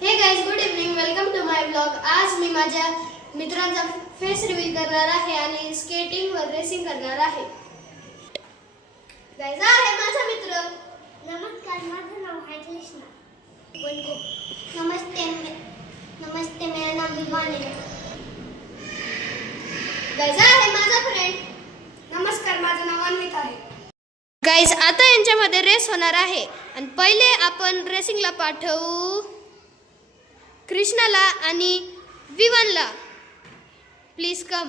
हे guys, good evening. Welcome to my blog. आज मी माझ्या मित्रांचा फेस रिव्हील करणार आहे आणि स्केटिंगवर रेसिंग करणार आहे. गाइस, हा आहे माझा मित्र. नमस्कार, माझं नाव आहे कृष्णा. नमस्ते, मेरा नाम विमान है. गाइस, हा आहे माझा फ्रेंड. नमस्कार, माझं नाव अन्वित आहे. गाइस, आता यांच्यामध्ये रेस होणार आहे आणि पहिले आपण रेसिंगला पाठवू कृष्णाला आणि विवानला. Please come.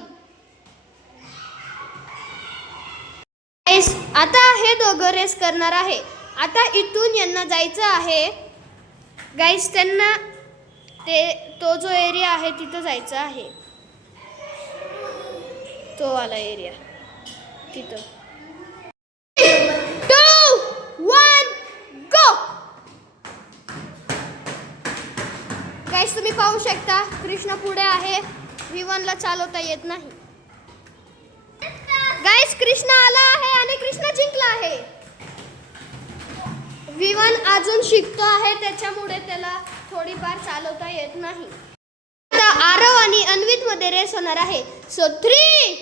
गाइस, आता हे दोघं रेस करणार आहे. आता इथून यांना जायचं आहे. गाइस, त्यांना तो जो एरिया आहे तिथं जायचं आहे. तो वाला एरिया तिथं. 2, 1, गो. गाइस, तुम्ही पाहू शकता कृष्णा पुढे आहे. विवानला चालवता येत नाही. गाइस, कृष्णा आला आहे आणि कृष्णा जिंकला आहे. विवान अजून शिकतो आहे, त्याच्यामुळे त्याला थोडीफार चालवता येत नाही. आता आरव आणि अन्वित मध्ये रेस होणार आहे. सो 3,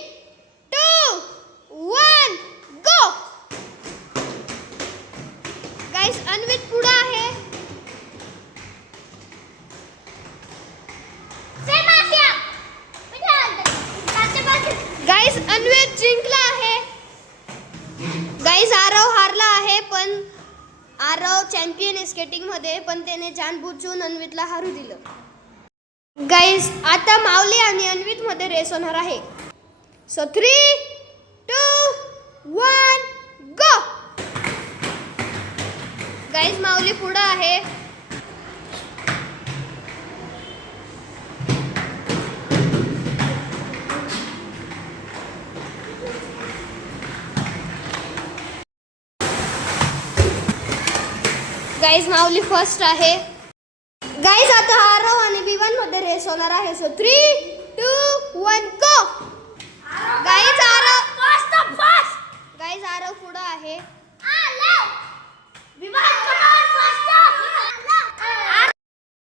2, 1, गो. गाइस, अन्वित पुढे आहे. गाइस, अन्वित जिंकला आहे. गाइस, आरव हारला आहे, पण आरव चॅम्पियन आहे स्केटिंग मध्ये, पण त्याने जानबुजून अन्वितला हारू दिलं. गाइस, आता माऊली आणि अन्वित मध्ये रेस होणार आहे. सो 3, 2, 1, गो. गाइस, माऊली पुढे आहे. गाइस, माऊली फर्स्ट आहे. गाइस, आता आरव आणि विवान मध्ये रेस होणार आहे. सो 3, 2, 1, गो. गाइस, आरव पुढे आहे.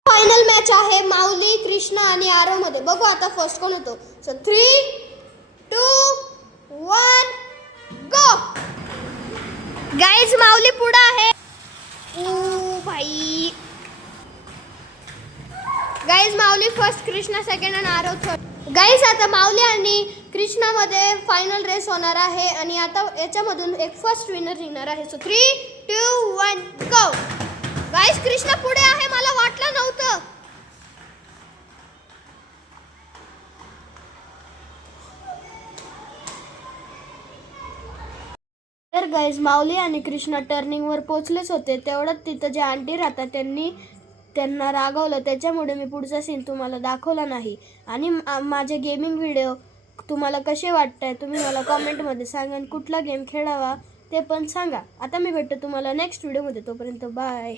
फायनल मॅच आहे माऊली, कृष्णा आणि आरव मध्ये. बघू आता फर्स्ट कोण होतो. सो 3, 2, 1, गो. गाइस, माऊली पुढे आहे. भाई. गाइस, माऊली फर्स्ट, कृष्णा सेकंड आणि आरव थर्ड. गाइस, आता माऊली आणि कृष्णा मध्ये फायनल रेस होणार आहे आणि आता याच्यामधून एक फर्स्ट विनर निघणार आहे. सो 3, 2, 1, गो. गाइस, कृष्णा पुढे आहे, मला वाटलं नव्हतं. तर गाइस, माऊली आणि कृष्णा टर्निंगवर पोचलेच होते. तेवढ्यात तिथं जे आंटी राहतात त्यांना रागवलं, त्याच्यामुळे मी पुढचा सीन तुम्हाला दाखवला नाही. आणि माझे गेमिंग व्हिडिओ तुम्हाला कसे वाटताय तुम्ही मला कॉमेंटमध्ये सांगा आणि कुठला गेम खेळावा ते पण सांगा. आता मी भेटतो तुम्हाला नेक्स्ट व्हिडिओमध्ये. तोपर्यंत बाय.